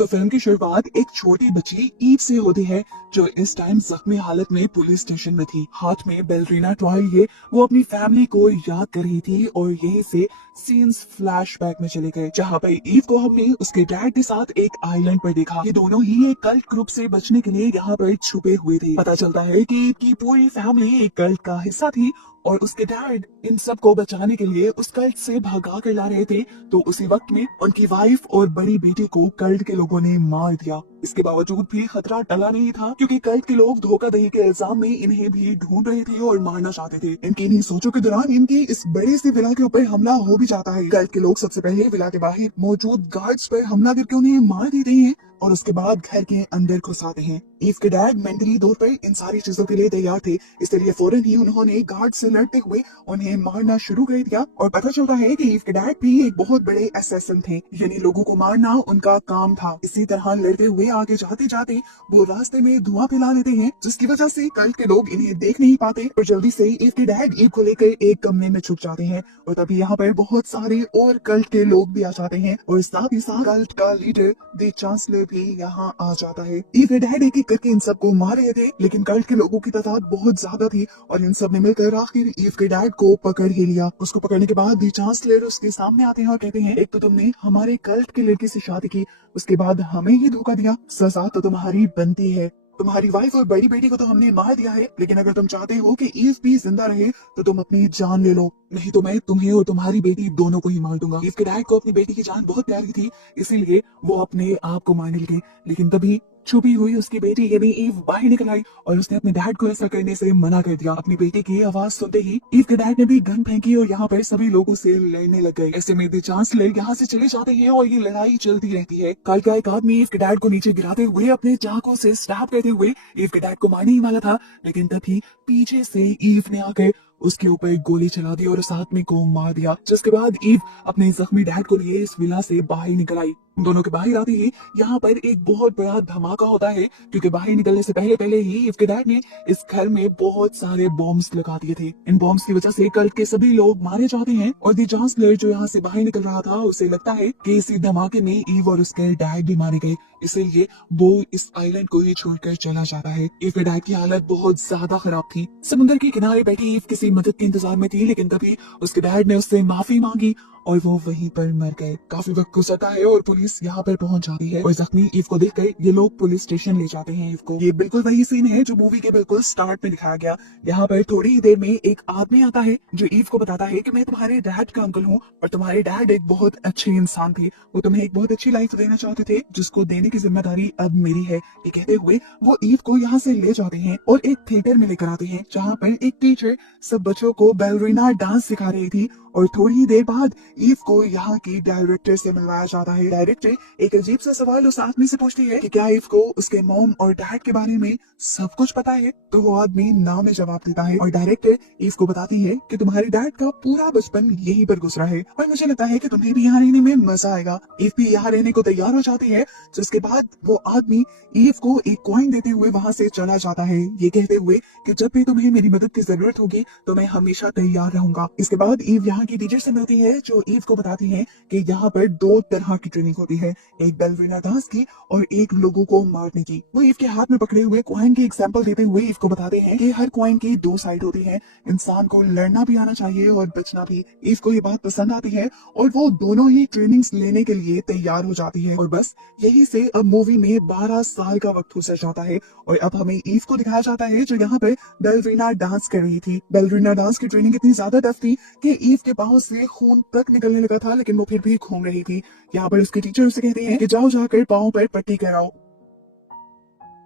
तो फिल्म की शुरुआत एक छोटी बच्ची ईव से होती है जो इस टाइम जख्मी हालत में पुलिस स्टेशन में थी। हाथ में बैलरीना टॉय लिए वो अपनी फैमिली को याद कर रही थी और यहीं से सीन्स फ्लैशबैक में चले गए जहाँ पर ईव को हमने उसके डैड के साथ एक आइलैंड पर देखा। ये दोनों ही एक कल्ट ग्रुप से बचने के लिए यहाँ पर छुपे हुए थे। पता चलता है कि ईव की पूरी फैमिली एक कल्ट का हिस्सा थी और उसके डैड इन सब को बचाने के लिए उस कल्ट से भगा कर ला रहे थे। तो उसी वक्त में उनकी वाइफ और बड़ी बेटी को कल्ट के लोगों ने मार दिया। इसके बावजूद भी खतरा टला नहीं था क्योंकि कल्ट के लोग धोखाधड़ी के इल्जाम में इन्हें भी ढूंढ रहे थे और मारना चाहते थे। इनकी इन्हीं सोचों के दौरान इनकी इस बड़ी सी विला के ऊपर हमला हो भी जाता है। कल्ट के लोग सबसे पहले विला के बाहर मौजूद गार्ड्स पर हमला करके उन्हें मार देते हैं और उसके बाद घर के अंदर घुस आते हैं। ईव के डैड मेंटली तौर पर इन सारी चीजों के लिए तैयार थे, इसलिए फौरन ही उन्होंने गार्ड से लड़ते हुए उन्हें मारना शुरू कर दिया। और पता चलता है कि ईव के डैड भी एक बहुत बड़े असैसिन थे, यानी लोगों को मारना उनका काम था। इसी तरह लड़ते हुए आगे जाते जाते वो रास्ते में धुआं फैला लेते हैं जिसकी वजह से कल्ट के लोग इन्हें देख नहीं पाते और जल्दी से ईव के डैड ईव को लेकर एक कमरे में छुप जाते हैं। और तभी यहाँ पर बहुत सारे और कल्ट के लोग भी आ जाते हैं और साथ ही साथ कल्ट का लीडर द चांसलर भी यहाँ आ जाता है। ईव के डैड एक एक करके इन सबको मार रहे थे लेकिन कल्ट के लोगों की तादाद बहुत ज्यादा थी और इन सब ने मिलकर आखिर ईव के डैड को पकड़ ही लिया। उसको पकड़ने के बाद द चांसलर उसके सामने आते हैं और कहते हैं, एक तो तुमने हमारे कल्ट के लड़के से शादी की, उसके बाद हमें ही धोखा दिया, सजा तो तुम्हारी बनती है। तुम्हारी वाइफ और बड़ी बेटी को तो हमने मार दिया है, लेकिन अगर तुम चाहते हो कि ईव भी जिंदा रहे तो तुम अपनी जान ले लो, नहीं तो मैं तुम्हें और तुम्हारी बेटी दोनों को ही मार दूंगा। ईव के डैड को अपनी बेटी की जान बहुत प्यारी थी, इसीलिए वो अपने आप को मारने लगे। लेकिन तभी छुपी हुई उसकी बेटी यानी ईव बाहर निकल आई और उसने अपने डैड को ऐसा करने से मना कर दिया। अपनी बेटी की आवाज सुनते ही ईव के डैड ने भी गन फेंकी और यहाँ पर सभी लोगों से लड़ने लग गए। ऐसे में द चांसलर यहाँ से चले जाते हैं और ये लड़ाई चलती रहती है। कल का एक आदमी ईव के डैड को नीचे गिराते हुए अपने चाकू से स्टैब करते हुए ईव के डैड को मारने ही वाला था, लेकिन तभी पीछे से ईव ने आकर उसके ऊपर गोली चला दी और उस आदमी को मार दिया। जिसके बाद ईव अपने जख्मी डैड को लिए इस विला से बाहर निकल आई। दोनों के बाहर आते ही यहाँ पर एक बहुत बड़ा धमाका होता है क्योंकि बाहर निकलने से पहले ही ईव के डैड ने इस घर में बहुत सारे बॉम्ब्स लगा दिए थे। इन बॉम्ब्स की वजह से कल्ट के सभी लोग मारे जाते हैं और द चांसलर जो यहाँ से बाहर निकल रहा था उसे लगता है कि इसी धमाके में ईव और उसके डैड भी मारे गए, इसीलिए वो इस आइलैंड को ही छोड़कर चला जाता है। ईव के डैड की हालत बहुत ज्यादा खराब थी। समुद्र के किनारे बैठी ईव किसी मदद के इंतजार में थी, लेकिन तभी उसके डैड ने उससे माफी मांगी और वो वहीं पर मर गए। काफी वक्त गुजरता है और पुलिस यहाँ पर पहुंच जाती है और जख्मी ईव को देखकर ये लोग पुलिस स्टेशन ले जाते हैं ईव को। ये बिल्कुल वही सीन है जो मूवी के बिल्कुल स्टार्ट में दिखाया गया। यहाँ पर थोड़ी ही देर में एक आदमी आता है जो ईव को बताता है कि मैं तुम्हारे डैड का अंकल हूँ और तुम्हारे डैड एक बहुत अच्छे इंसान थे, वो तुम्हें एक बहुत अच्छी लाइफ देना चाहते थे जिसको देने की जिम्मेदारी अब मेरी है। ये कहते हुए वो ईव को यहाँ से ले जाते हैं और एक थिएटर में लेकर आते हैं जहाँ पर एक टीचर सब बच्चों को बैलरीना डांस सिखा रही थी और थोड़ी ही देर बाद ईव को यहाँ की डायरेक्टर से मिलवाया जाता है। डायरेक्टर एक अजीब सा सवाल उस आदमी से पूछती है कि क्या ईव को उसके मॉम और डैड के बारे में सब कुछ पता है, तो वो आदमी ना में जवाब देता है और डायरेक्टर ईव को बताती है कि तुम्हारे डैड का पूरा बचपन यहीं पर गुजरा है और मुझे लगता है कि तुम्हें भी यहाँ रहने में मजा आएगा। ईव भी यहाँ रहने को तैयार हो जाती है, जिसके बाद वो आदमी ईव को एक कॉइन देते हुए वहाँ से चला जाता है, ये कहते हुए कि जब भी तुम्हें मेरी मदद की जरूरत होगी तो मैं हमेशा तैयार रहूंगा। इसके बाद ईव यहाँ की टीचर से मिलती है जो ईव को बताती है कि यहाँ पर दो तरह की ट्रेनिंग होती है, एक बैलरीना डांस की और एक लोगों को मारने की। वो ईव के हाथ में पकड़े हुए कॉइन की एग्जांपल देते हुए ईव को बताते हैं कि हर कॉइन की दो साइड होती है, इंसान को लड़ना भी आना चाहिए और बचना भी। ईव को ये बात पसंद आती है और वो दोनों ही ट्रेनिंग्स लेने के लिए तैयार हो जाती है और बस यही से अब मूवी में 12 साल का वक्त गुजर जाता है और अब हमें ईव को दिखाया जाता है जो यहाँ पर बैलरीना डांस कर रही थी। बैलरीना डांस की ट्रेनिंग इतनी ज्यादा टफ थी कि ईव के पाँव से खून तक निकलने लगा था, लेकिन वो फिर भी घूम रही थी। यहाँ पर उसके टीचर उसे कहते हैं कि जाओ जाकर पाँव पर पट्टी कराओ।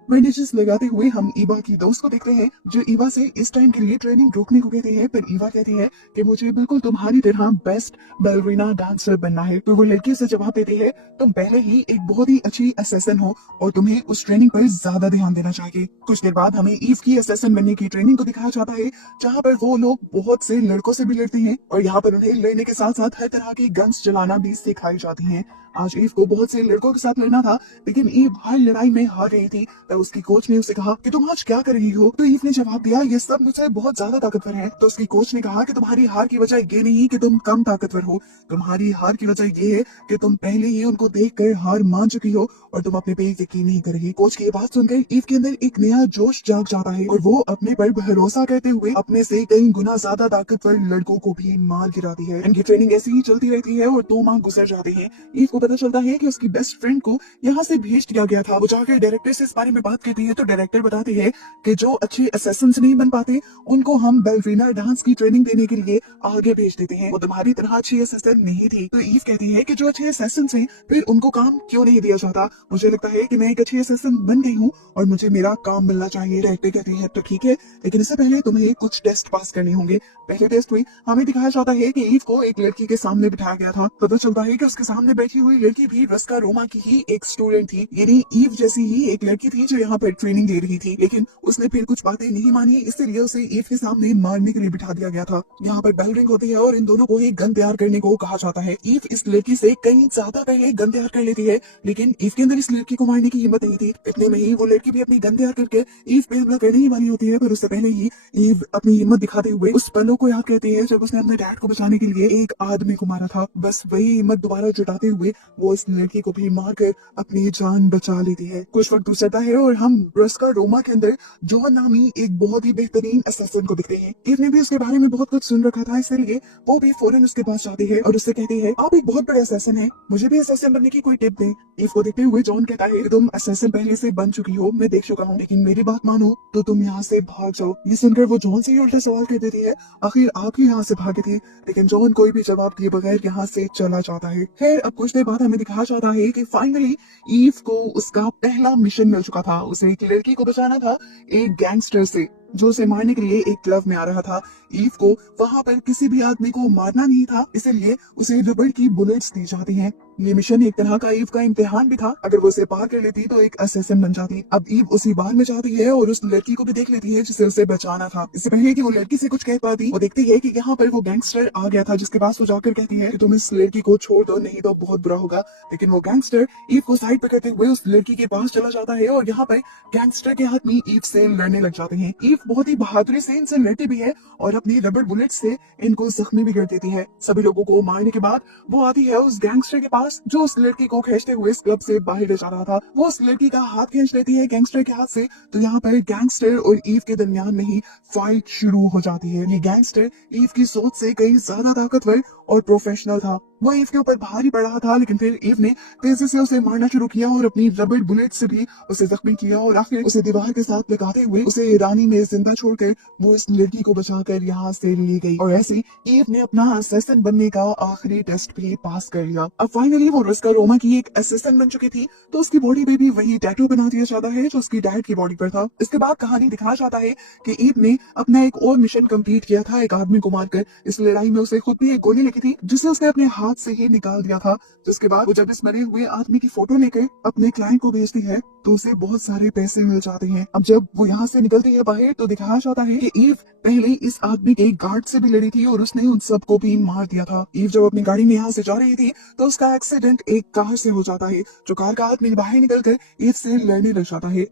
बैंडेजेस लगाते हुए हम ईवा की दोस्त को देखते हैं जो ईवा से इस टाइम के लिए ट्रेनिंग रोकने को कहती है, पर ईवा कहती है कि मुझे बिल्कुल तुम्हारी तरह बेस्ट बैलरीना डांसर बनना है। तो वो लड़की से जवाब देती है, तुम पहले ही एक बहुत ही अच्छी असैसिन हो और तुम्हें उस ट्रेनिंग पर ज्यादा ध्यान देना चाहिए। कुछ देर बाद हमें ईव की असैसिन बनने की ट्रेनिंग को दिखाया जाता है जहाँ पर वो लोग बहुत से लड़कों से भी लड़ते हैं और यहाँ पर उन्हें लड़ने के साथ साथ हर तरह की गन्स चलाना भी सिखाई जाती है। आज ईव को बहुत से लड़कों के साथ लड़ना था, लेकिन ईव हर लड़ाई में हार रही थी। तब उसकी कोच ने उसे कहा कि तुम आज क्या कर रही हो? तो ईव ने जवाब दिया, ये सब मुझसे बहुत ज्यादा ताकतवर है। तो उसकी कोच ने कहा कि तुम्हारी हार की वजह ये नहीं कि तुम कम ताकतवर हो, तुम्हारी हार की वजह ये है कि तुम पहले ही उनको देखकर हार मान चुकी हो और तुम अपने पे यकीन नहीं कर रही। कोच की ये बात सुनकर ईव के अंदर एक नया जोश जाग जाता है और वो अपने पर भरोसा करते हुए अपने से कई गुना ज्यादा ताकतवर लड़कों को भी मार गिराती है। इनकी ट्रेनिंग ऐसी ही चलती रहती है और 2 माह गुजर जाते हैं। ईव को पता चलता है कि उसकी बेस्ट फ्रेंड को यहाँ से भेज दिया गया था। वो जाकर डायरेक्टर से इस बारे में बात करती है तो डायरेक्टर बताते हैं कि जो अच्छे असेसंस नहीं बन पाते उनको हम बैलरीना डांस की ट्रेनिंग देने के लिए आगे भेज देते हैं। वो तुम्हारी तरह अच्छी असेसन नहीं थी। तो ईव कहती है कि जो अच्छे असेसंस हैं फिर उनको काम क्यों नहीं दिया जाता? मुझे लगता है कि मैं एक अच्छी असेसन बन गई हूँ और मुझे मेरा काम मिलना चाहिए। डायरेक्टर कहती है तो ठीक है, लेकिन इससे पहले तुम्हें कुछ टेस्ट पास करने होंगे। पहले टेस्ट में हमें दिखाया जाता है कि ईव को एक लड़की के सामने बिठाया गया था। पता चलता है कि उसके सामने बैठी हुई लड़की भी रस्का रोमा की ही एक स्टूडेंट थी, यानी ईव जैसी ही एक लड़की थी जो यहाँ पर ट्रेनिंग दे रही थी। लेकिन उसने फिर कुछ बातें नहीं मानी, इसलिए उसे ईव के सामने मारने के लिए बिठा दिया गया था। यहाँ पर बेल रिंग होती है और इन दोनों को एक गन तैयार करने को कहा जाता है। ईव इस लड़की से कई ज्यादा पहले गन तैयार कर लेती है, लेकिन ईव के अंदर इस लड़की को मारने की हिम्मत नहीं थी। इतने में ही वो लड़की भी अपनी गन तैयार करके ईव पे हमला करने ही वाली होती है, पर उससे पहले ही ईव अपनी हिम्मत दिखाते हुए उस पलों को याद करती है जब उसने अपने डैड को बचाने के लिए एक आदमी को मारा था। बस वही हिम्मत दोबारा जुटाते हुए वो इस लड़की को भी मारकर अपनी जान बचा लेती है। कुछ वक्त गुजरता है और हम रस्का रोमा के अंदर जॉन नामी एक बहुत ही बेहतरीन असैसिन को दिखते हैं। ईव ने भी उसके बारे में बहुत कुछ सुन रखा था, इसलिए वो भी फौरन उसके पास जाती है और उससे कहती है, आप एक बहुत बड़े असैसिन हैं, मुझे भी असैसिन बनने की कोई टिप दें। ईव को देखते हुए जॉन कहता है कि तुम असैसिन पहले से बन चुकी हो, मैं देख चुका हूँ, लेकिन मेरी बात मानो तो तुम यहाँ से भाग जाओ। ये सुनकर वो जॉन से ही उल्टा सवाल कर देती है, आखिर आप ही यहाँ से भागी थी? लेकिन जॉन कोई भी जवाब दिए बगैर यहाँ से चला जाता है। खैर अब कुछ देर बाद हमें दिखाया जाता है कि फाइनली ईव को उसका पहला मिशन मिल चुका था। उसे एक लड़की को बचाना था एक गैंगस्टर से जो उसे मारने के लिए एक क्लब में आ रहा था। ईव को वहां पर किसी भी आदमी को मारना नहीं था, इसलिए उसे रबड़ की बुलेट्स दी जाती हैं। ये मिशन एक तरह का ईव का इम्तिहान भी था, अगर वो उसे पार कर लेती तो एक असैसिन बन जाती। अब ईव उसी बार में जाती है और उस लड़की को भी देख लेती है जिसे उसे बचाना था। इससे पहले कि वो लड़की से कुछ कह पाती, वो देखती है कि यहाँ पर वो गैंगस्टर आ गया था, जिसके पास वो जाकर कहती है कि तुम इस लड़की को छोड़ दो, नहीं तो बहुत बुरा होगा। लेकिन वो गैंगस्टर ईव को साइड पर करते हुए उस लड़की के पास चला जाता है और यहाँ पर गैंगस्टर के हाथ में ईव से लड़ने लग जाते हैं। ईव बहुत ही बहादुरी से इनसे लड़ती भी है और अपनी रबड़ बुलेट से इनको जख्मी भी कर देती है। सभी लोगों को मारने के बाद वो आती है उस गैंगस्टर के पास जो उस लड़की को खींचते हुए इस क्लब से बाहर ले जा रहा था। वो उस लड़की का हाथ खींच लेती है गैंगस्टर के हाथ से, तो यहाँ पर गैंगस्टर और ईव के दरमियान में ही फाइट शुरू हो जाती है। ये गैंगस्टर ईव की सोच से कहीं ज्यादा ताकतवर और प्रोफेशनल था। वो ईव के ऊपर भारी पड़ रहा था, लेकिन फिर ईव ने तेजी से उसे मारना शुरू किया और अपनी रबड़ बुलेट से भी उसे जख्मी किया और आखिर उसे दीवार के साथ लगाते हुए उसे रानी में जिंदा छोड़कर वो इस लड़की को बचाकर यहाँ से ले गई। और ऐसे ईव ने अपना असैसिन बनने का आखिरी टेस्ट भी पास कर लिया। अब फाइनली वो रस्का रोमा की एक असैसिन बन चुकी थी, तो उसकी बॉडी पे भी वही टैटू बना दिया जाता है जो उसकी डैड की बॉडी पर था। इसके बाद कहानी दिखाया जाता है कि ईव ने अपना एक और मिशन कंप्लीट किया था, एक आदमी को मारकर। इस लड़ाई में उसे खुद भी एक गोली लगी थी जिसे उसने अपने हाथ से ही निकाल दिया था। जिसके बाद वो जब इस मरे हुए आदमी की फोटो लेकर अपने क्लाइंट को भेजती है तो उसे बहुत सारे पैसे मिल जाते हैं। अब जब वो यहाँ से निकलती है बाहर तो दिखाया जाता है कि ईव पहले इस आदमी के गार्ड से भी लड़ी थी और उसने उन सबको भी मार दिया था। ईव जब अपनी गाड़ी में यहाँ से जा रही थी तो उसका एक्सीडेंट एक कार से हो जाता है। जो कार का आदमी बाहर निकलकर ईव से लड़ने लग जाता है।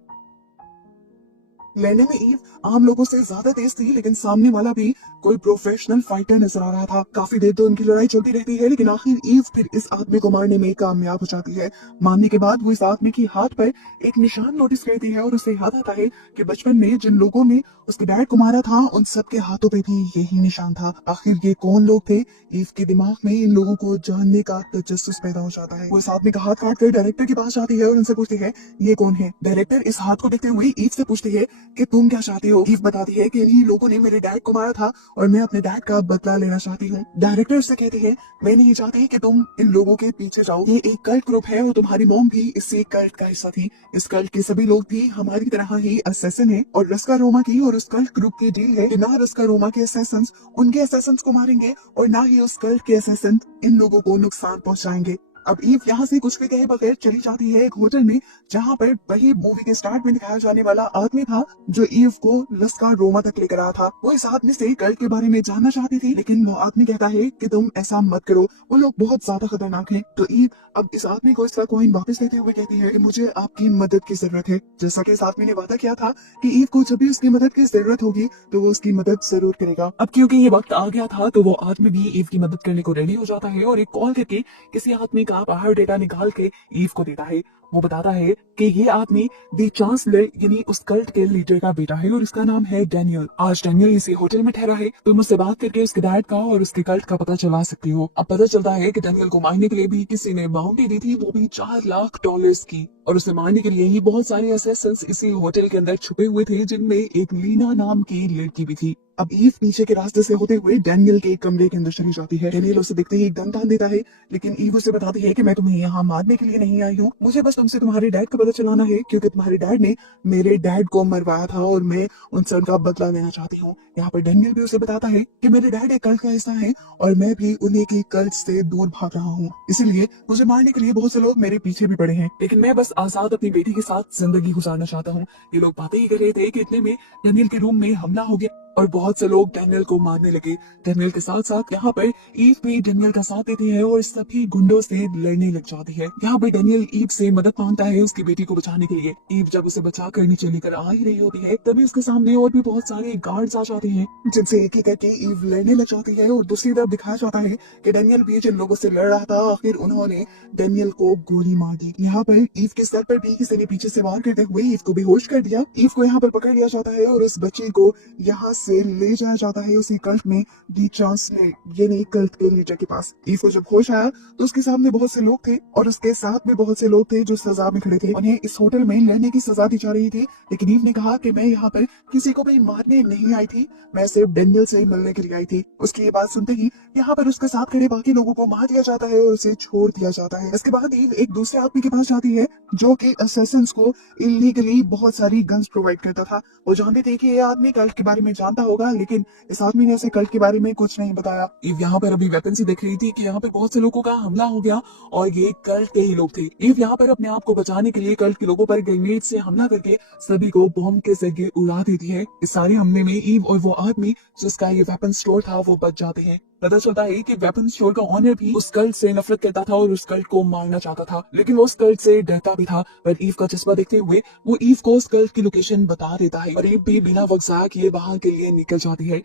लड़ने में ईव आम लोगों से ज्यादा तेज थी, लेकिन सामने वाला भी कोई प्रोफेशनल फाइटर नजर आ रहा था। काफी देर तो उनकी लड़ाई चलती रहती है, लेकिन आखिर ईव फिर इस आदमी को मारने में कामयाब हो जाती है। मारने के बाद वो इस आदमी की हाथ पर एक निशान नोटिस करती है और उसे याद आता है कि बचपन में जिन लोगों ने उसके डैड को मारा था उन सबके हाथों पे भी यही निशान था। आखिर ये कौन लोग थे? ईव के दिमाग में इन लोगों को जानने का तजस्सुस पैदा हो जाता है। वो इस आदमी का हाथ काट कर डायरेक्टर के पास जाती है और उनसे पूछती है ये कौन है। डायरेक्टर इस हाथ को देखते हुए ईव से पूछती है कि तुम क्या चाहती हो। ईव बताती है कि इन्हीं लोगों ने मेरे डैड को मारा था और मैं अपने डैड का बदला लेना चाहती हूँ। डायरेक्टर से कहती है मैं नहीं चाहती कि तुम इन लोगों के पीछे जाओ, ये एक कल्ट ग्रुप है और तुम्हारी मॉम भी इसी कल्ट का हिस्सा थी। इस कल्ट के सभी लोग भी हमारी तरह ही असैसिन है और रस्का रोमा की और उस कल्ट ग्रुप की डील है कि ना रस्का रोमा के असैसिन्स उनके असैसिन्स को मारेंगे और ना ही उस कल्ट के असैसिन इन लोगों को नुकसान पहुंचाएंगे। अब ईव यहाँ से कुछ भी कहे बगैर चली जाती है एक होटल में, जहाँ पर वही मूवी के स्टार्ट में दिखाया जाने वाला आदमी था जो ईव को लस्का रोमा तक लेकर आया था। वो इस आदमी से कल्ट के बारे में जानना चाहती थी, लेकिन वो आदमी कहता है कि तुम ऐसा मत करो, वो लोग बहुत ज्यादा खतरनाक हैं। तो ईव अब इस आदमी को इसका कॉइन वापस लेते हुए कहती है कि मुझे आपकी मदद की जरूरत है। जैसा कि इस आदमी ने वादा किया था कि ईव को जब भी उसकी मदद की जरूरत होगी तो वो उसकी मदद जरूर करेगा। अब क्योंकि ये वक्त आ गया था तो वो आदमी भी ईव की मदद करने को रेडी हो जाता है और एक कॉल करके किसी आदमी का बाहर डेटा निकाल के ईव को देता है। वो बताता है कि ये आदमी दी चांसलर यानी उस कल्ट के लीडर का बेटा है और इसका नाम है डैनियल। आज डैनियल इसी होटल में ठहरा है, तुम उससे बात करके उसके डैड का और उसके कल्ट का पता चला सकती हो। अब पता चलता है कि डैनियल को मारने के लिए भी किसी ने बाउंटी दी थी, वो भी $4 लाख की, और उसे मारने के लिए ही बहुत सारे असैसिन्स इसी होटल के अंदर छुपे हुए थे, जिनमें एक लीना नाम की लड़की भी थी। अब ईव पीछे के रास्ते से होते हुए डैनियल के कमरे के अंदर चली जाती है। डैनियल उसे देखते ही गन तान देता है, लेकिन ईव उसे बताती है कि मैं तुम्हें यहाँ मारने के लिए नहीं आई हूँ, मुझे बस तुमसे तुम्हारे डैड का पता चलाना है, क्योंकि तुम्हारे डैड ने मेरे डैड को मरवाया था और मैं उनसे उनका बदला लेना चाहती हूँ। यहाँ पर डैनियल भी उसे बताता है कि मेरे डैड एक कल्ट का हिस्सा है और मैं भी उन्हीं की कल्ट से दूर भाग रहा हूँ, इसीलिए मुझे मारने के लिए बहुत से लोग मेरे पीछे भी पड़े हैं, लेकिन मैं बस आजाद अपनी बेटी के साथ जिंदगी गुजारना चाहता हूँ। ये लोग बातें ही कर रहे थे कि इतने में डैनियल के रूम में हमला हो गया और बहुत से लोग डैनियल को मारने लगे। डैनियल के साथ साथ यहाँ पर ईव भी डैनियल का साथ देती है और सभी गुंडों से लड़ने लग जाती है। यहाँ पर डैनियल ईव से मदद मांगता है उसकी बेटी को बचाने के लिए। ईव जब उसे बचा कर नीचे लेकर आ ही रही होती है, तभी उसके सामने और भी बहुत सारे गार्ड्स आ जाते हैं, जिनसे एक एक करके ईव लड़ने लग जाती है। और दूसरी तरफ दिखाया जाता है कि डैनियल भी जिन लोगों से लड़ रहा था, आखिर उन्होंने डैनियल को गोली मार दी। यहाँ पर ईव के सर पर भी किसी ने पीछे से वार करते हुए ईव को बेहोश कर दिया। ईव को यहाँ पर पकड़ लिया जाता है और उस बच्ची को यहाँ से ले जाया जाता है उसी कल्ट में दी चांसलर यानी कल्ट के लीडर के पास। ईव को जब होश आया तो उसके सामने बहुत से लोग थे और उसके साथ में बहुत से लोग थे जो सजा में खड़े थे। उन्हें इस होटल में लड़ने की सजा दी जा रही थी, लेकिन ईव ने कहा कि मैं यहाँ पर किसी को भी मारने नहीं आई थी, मैं सिर्फ डैनियल से मिलने के लिए आई थी। उसकी ये बात सुनते ही यहाँ पर उसके साथ खड़े बाकी लोगों को मार दिया जाता है और उसे छोड़ दिया जाता है। इसके बाद ईव एक दूसरे आदमी के पास जाती है जो कि असैसिन्स को इलीगली बहुत सारी गन्स प्रोवाइड करता था। वो जानते थे कि ये आदमी कल्ट के बारे में जानता होगा, लेकिन इस आदमी ने उसे कल्ट के बारे में कुछ नहीं बताया। ईव यहाँ पर अभी वेपन से देख रही थी कि यहाँ पर बहुत से लोगों का हमला हो गया और ये कल्ट के ही लोग थे। ईव यहाँ पर अपने आप को बचाने के लिए कल्ट के लोगों पर ग्रेनेड से हमला करके सभी को बॉम्ब के जरिए उड़ा देती है। इस सारे हमले में ईव और वो आदमी जिसका ये वेपन स्टोर था वो बच जाते हैं। पता चलता है कि वेपन स्टोर का ऑनर भी उस कल्ट से नफरत करता था और उस कल्ट को मारना चाहता था, लेकिन वो उस कल्ट से डरता भी था। पर ईव का जज्बा देखते हुए वो ईव को उस कल्ट की लोकेशन बता देता है और ईव भी बिना वक्त जाया किए वहां के लिए निकल जाती है।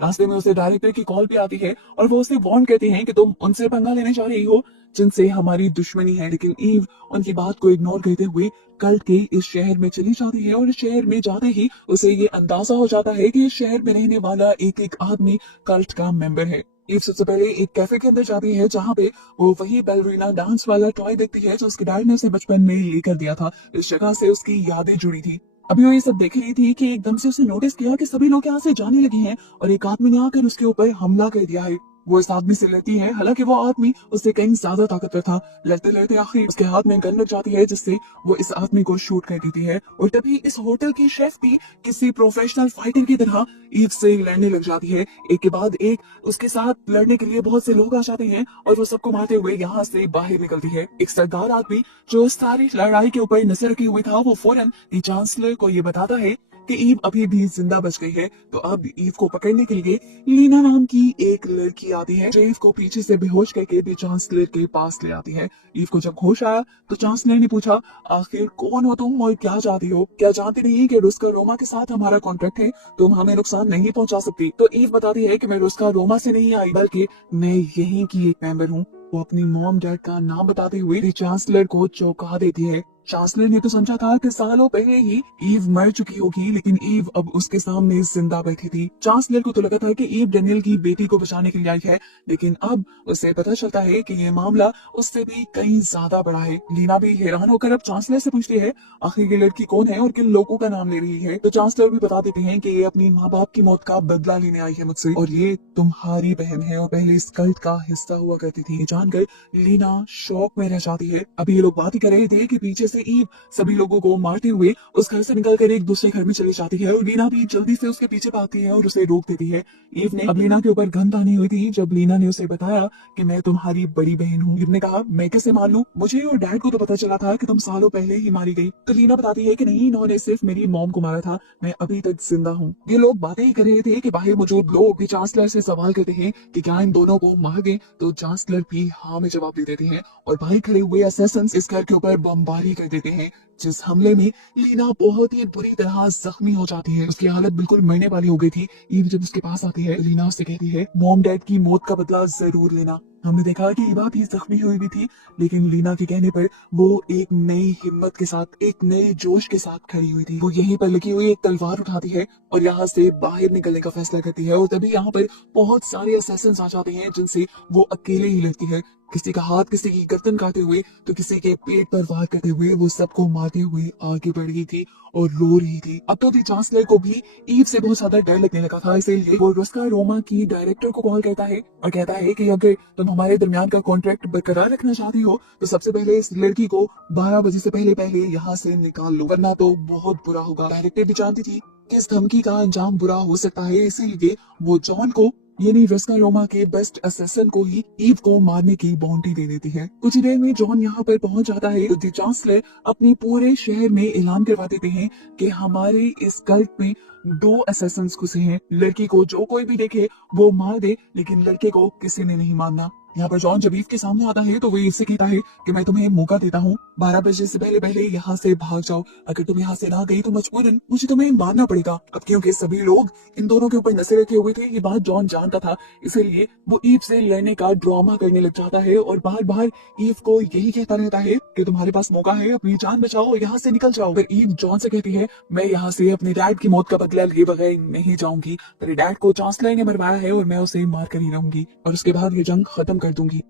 रास्ते में उसे डायरेक्टर की कॉल भी आती है और वो उसे वार्न करती हैं कि तुम उनसे पंगा लेने जा रही हो जिनसे हमारी दुश्मनी है, लेकिन ईव उनकी बात को इग्नोर करते हुए कल्ट के इस शहर में चली जाती है और इस शहर में जाते ही उसे ये अंदाजा हो जाता है कि इस शहर में रहने वाला एक एक आदमी कल्ट का मेंबर है। ईव सबसे पहले एक कैफे के अंदर जाती है जहाँ पे वो वही बैलरीना डांस वाला टॉय देखती है जो उसके डैड ने उसे बचपन में लेकर दिया था। इस जगह से उसकी यादें जुड़ी थी। अभी वो ये सब देख रही थी कि एकदम से उसने नोटिस किया कि सभी लोग यहाँ से जाने लगे हैं और एक आदमी ने आकर उसके ऊपर हमला कर दिया है। वो इस आदमी से लड़ती है, हालांकि वो आदमी उससे कहीं ज्यादा ताकतवर था। लड़ते लड़ते आखिर उसके हाथ में गन लग जाती है जिससे वो इस आदमी को शूट कर देती है और तभी इस होटल की शेफ भी किसी प्रोफेशनल फाइटर की तरह ईव से लड़ने लग जाती है। एक के बाद एक उसके साथ लड़ने के लिए बहुत से लोग आ जाते हैं और वो सबको मारते हुए यहाँ से बाहर निकलती है। एक सरदार आदमी जो इस सारी लड़ाई के ऊपर नजर रखे हुए था वो फौरन दी चांसलर को ये बताता है कि ईव अभी भी जिंदा बच गई है। तो अब ईव को पकड़ने के लिए लीना नाम की एक लड़की आती है जो ईव को पीछे से बेहोश करके दी चांसलर के पास ले आती है। ईव को जब होश आया तो चांसलर ने पूछा, आखिर कौन हो तुम और क्या चाहती हो? क्या जानती नहीं कि रुस्का रोमा के साथ हमारा कॉन्ट्रैक्ट है, तुम हमें नुकसान नहीं पहुंचा सकती? तो ईव बताती है कि मैं रुस्का रोमा से नहीं आई, बल्कि मैं यहीं की एक मेंबर हूँ। वो अपनी मॉम डैड का नाम बताते हुए चांसलर को चौंका देती है। चांसलर ने तो समझा था कि सालों पहले ही ईव मर चुकी होगी, लेकिन ईव अब उसके सामने जिंदा बैठी थी। चांसलर को तो लगा था कि ईव डैनियल की बेटी को बचाने के लिए आई है, लेकिन अब उसे पता चलता है कि ये मामला उससे भी कहीं ज्यादा बड़ा है। लीना भी हैरान होकर अब चांसलर से पूछती है, आखिर ये लड़की कौन है और किन लोगों का नाम ले रही है? तो चांसलर भी बता देते हैं कि ये अपनी माँ बाप की मौत का बदला लेने आई है मुझसे और ये तुम्हारी बहन है और पहले इस कल्ट का हिस्सा हुआ करती थी। जानकर लीना शौक में रह जाती है। अभी ये लोग बात ही कर रहे थे कि पीछे से ईव सभी लोगों को मारते हुए उस घर से निकलकर एक दूसरे घर में चली जाती है और लीना भी जल्दी से उसके पीछे भागती है और उसे रोक देती है। ईव ने अब लीना के ऊपर गन तानी हुई थी जब लीना ने उसे बताया कि मैं तुम्हारी बड़ी बहन हूँ। ईव ने कहा, मैं कैसे मान लूं? मुझे और डैड को तो पता चला था कि तुम सालों पहले ही मारी गई। तो लीना बताती है कि नहीं, इन्होंने सिर्फ मेरी मॉम को मारा था, मैं अभी तक जिंदा हूँ। ये लोग बातें ही कर रहे थे कि बाहर मौजूद लोग भी चांसलर से सवाल करते हैं कि क्या इन दोनों को मार गए, तो चांसलर भी हाँ में जवाब दे देते हैं और बाहर खड़े हुए असैसिन्स इस घर के ऊपर बमबारी कर देते हैं। जिस हमले में लीना बहुत ही बुरी तरह जख्मी हो जाती है, उसकी हालत बिल्कुल मरने वाली हो गई थी। ईव जब उसके पास आती है, लीना उससे कहती है, मॉम डैड की मौत का बदला जरूर लेना। हमने देखा कि ईवा भी जख्मी हुई भी थी, लेकिन लीना के कहने पर वो एक नई हिम्मत के साथ, एक नए जोश के साथ खड़ी हुई थी। वो यहीं पर लगी हुई एक तलवार उठाती है और यहाँ से बाहर निकलने का फैसला करती है। और तभी यहाँ पर बहुत सारे असैसिन्स आ जाते हैं जिनसे वो अकेले ही लड़ती है। किसी का हाथ किसी की गर्दन काटते हुए तो किसी के पेट पर वार करते हुए वो सबको मारते हुए आगे बढ़ रही थी और रो रही थी। अब तो दी चांसलर को भी ईव से बहुत ज्यादा डर लगने लगा था, इसीलिए वो रुस्का रोमा की डायरेक्टर को कॉल करता है और कहता है कि अगर तुम हमारे दरमियान का कॉन्ट्रैक्ट बरकरार रखना चाहती हो तो सबसे पहले इस लड़की को 12 बजे से पहले पहले यहाँ से निकाल लो, वरना तो बहुत बुरा होगा। डायरेक्टर भी जानती थी कि इस धमकी का अंजाम बुरा हो सकता है, इसीलिए वो जॉन को यानी रस्का रोमा के बेस्ट असैसिन को ही ईव को मारने की बाउंड्री दे देती है। कुछ ही देर में जॉन यहाँ पर पहुंच जाता है तो दी चांसलर अपने पूरे शहर में ऐलान करवा देते हैं कि हमारे इस कल्ट में 2 असैसिन्स घुसे हैं। लड़की को जो कोई भी देखे वो मार दे, लेकिन लड़के को किसी ने नहीं मारना। यहाँ पर जॉन जब ईव के सामने आता है तो वो ईव से कहता है कि मैं तुम्हें मौका देता हूँ, 12 बजे से पहले पहले यहाँ से भाग जाओ। अगर तुम यहाँ से ना गई तो मजबूरन मुझे तुम्हें मारना पड़ेगा। अब क्योंकि सभी लोग इन दोनों के ऊपर नजर रखे हुए थे, ये बात जॉन जानता था, इसीलिए वो ईव से लड़ने का ड्रामा करने लग जाता है और बार बार ईव को यही कहता रहता है कि तुम्हारे पास मौका है, अपनी जान बचाओ और यहाँ से निकल जाओ। फिर ईव जॉन से कहती है, मैं यहाँ से अपने डैड की मौत का बदला लिए बगैर नहीं जाऊंगी। मेरे डैड को चांसलर ने मरवाया है और मैं उसे मार कर ही रहूंगी और उसके बाद ये जंग खत्म कर दूंगी।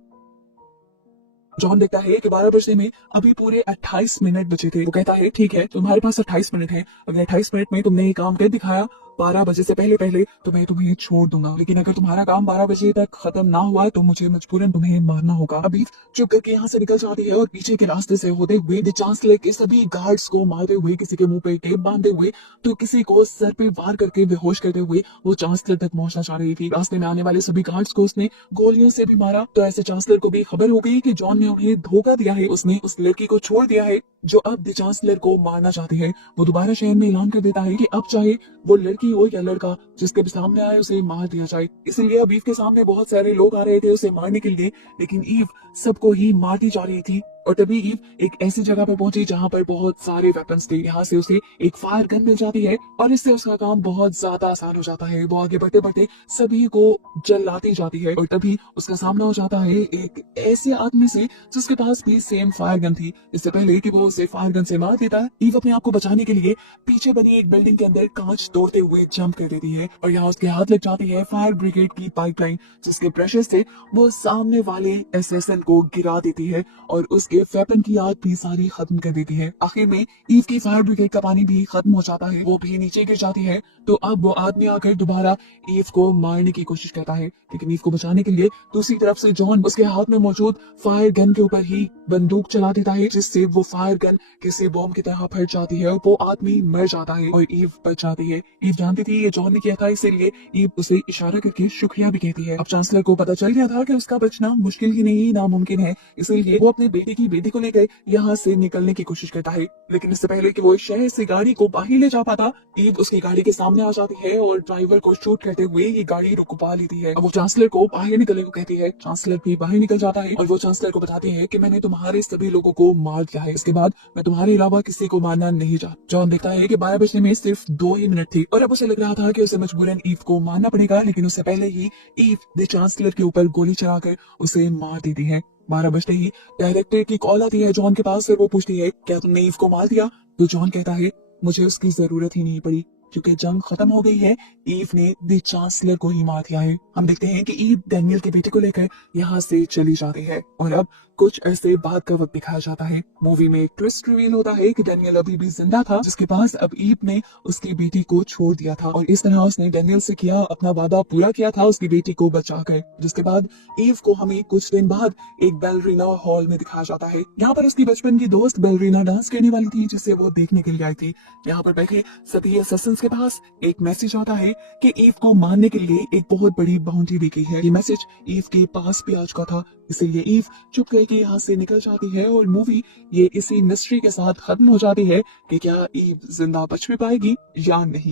जॉन देखता है कि 12 बजने में अभी पूरे 28 मिनट बचे थे। वो कहता है, ठीक है, तुम्हारे पास 28 मिनट है, अगर 28 मिनट में तुमने ये काम कर दिखाया 12 बजे से पहले पहले तो मैं तुम्हें छोड़ दूंगा, लेकिन अगर तुम्हारा काम 12 बजे तक खत्म ना हुआ तो मुझे मजबूरन तुम्हें मारना होगा। अभी चुप करके यहाँ से निकल जाती है और पीछे के रास्ते से होते हुए द चांसलर के सभी गार्ड्स को मारते हुए, किसी के मुंह पे टेप बांधते हुए तो किसी को सर पे वार करके बेहोश करते हुए वो चांसलर तक पहुंचना चाह रही थी। रास्ते में आने वाले सभी गार्ड्स को उसने गोलियों से भी मारा। तो ऐसे चांसलर को भी खबर हो गई कि जॉन ने उन्हें धोखा दिया है, उसने उस लड़की को छोड़ दिया है जो अब द चांसलर को मारना चाहती है। वो दोबारा शहर में ऐलान कर देता है कि अब चाहे वो लड़की हो या लड़का, जिसके भी सामने आए उसे मार दिया जाए। इसलिए अब ईव के सामने बहुत सारे लोग आ रहे थे उसे मारने के लिए, लेकिन ईव सबको ही मारती जा रही थी। और तभी ईव एक ऐसी जगह पर पहुंची जहां पर बहुत सारे वेपन्स थे। यहाँ से उसे एक फायर गन मिल जाती है और इससे उसका काम बहुत ज्यादा आसान हो जाता है। वो आगे बढ़ते बढ़ते सभी को जलाती जाती है और तभी उसका सामना हो जाता है एक ऐसे आदमी से जिसके पास भी सेम फायर गन थी। इससे पहले कि वो उसे फायर गन से मार देता है, ईव अपने आप को बचाने के लिए पीछे बनी एक बिल्डिंग के अंदर कांच तोड़ते हुए जंप कर देती है और यहाँ उसके हाथ लग जाती है फायर ब्रिगेड की पाइपलाइन, जिसके प्रेशर से वो सामने वाले असैसिन को गिरा देती है और उसके वेपन की आग भी सारी खत्म कर देती है। आखिर में ईव की फायर ब्रिगेड का पानी भी खत्म हो जाता है, वो भी नीचे गिर जाती है। तो अब वो आदमी आकर दोबारा ईव को मारने की कोशिश करता है, लेकिन ईव को बचाने के लिए दूसरी तरफ से जॉन उसके हाथ में मौजूद फायर गन के ऊपर ही बंदूक चला देता है, जिससे वो फायर गन किसी बॉम्ब की तरह फट जाती है और वो आदमी मर जाता है और ईव बच जाती है। ईव जानती थी ये जॉन ने किया था, इसीलिए ईव उसे इशारा करके शुक्रिया भी कहती है। अब चांसलर को पता चल गया था कि उसका बचना मुश्किल ही नहीं नामुमकिन है, इसलिए वो अपने बेटे को लेकर यहाँ से निकलने की कोशिश करता है। लेकिन इससे पहले कि वो शहर से गाड़ी को बाहर ले जा पाता, ईव उसकी गाड़ी के सामने आ जाती है और ड्राइवर को शूट करते हुए ये गाड़ी रुकवा लेती है। अब वो चांसलर को बाहर निकलने को कहती है। चांसलर भी बाहर निकल जाता है और वो चांसलर को बताती है कि मैंने तुम्हारे सभी लोगों को मार दिया है, इसके बाद मैं तुम्हारे अलावा किसी को मारना नहीं चाहता। जॉन देखता है कि 12 बजने में सिर्फ 2 ही मिनट थी और अब उसे लग रहा था कि उसे मजबूरन ईव को मारना पड़ेगा, लेकिन उससे पहले ही ईव द चांसलर के ऊपर गोली चलाकर उसे मार देती है। 12 बजते ही डायरेक्टर की कॉल आती है जॉन के पास और वो पूछती है, क्या तुमने ईव को मार दिया? तो जॉन कहता है, मुझे उसकी जरूरत ही नहीं पड़ी, क्योंकि जंग खत्म हो गई है, ईव ने द चांसलर को ही मार दिया है। हम देखते हैं कि ईव डैनियल के बेटे को लेकर यहाँ से चली जाती है और अब कुछ ऐसे बाद का वक्त दिखाया जाता है। मूवी में ट्विस्ट रिवील होता है कि डेनियल अभी भी जिंदा था, जिसके पास अब ईव ने उसकी बेटी को छोड़ दिया था और इस तरह उसने डेनियल से किया अपना वादा पूरा किया था उसकी बेटी को बचाकर। जिसके बाद ईव को हमें कुछ दिन बाद एक बैलरीना हॉल में दिखाया जाता है। यहाँ पर उसकी बचपन की दोस्त बैलरीना डांस करने वाली थी, जिसे वो देखने के लिए आई थी। यहाँ पर बैठे सभी असैसिन्स के पास एक मैसेज आता है कि ईव को मारने के लिए एक बहुत बड़ी बाउंड्री दी गई है। ये मैसेज ईव के पास भी आ चुका था, इसीलिए ईव चुप करके यहाँ से निकल जाती है और मूवी ये इसी मिस्ट्री के साथ खत्म हो जाती है कि क्या ईव जिंदा बच भी पाएगी या नहीं।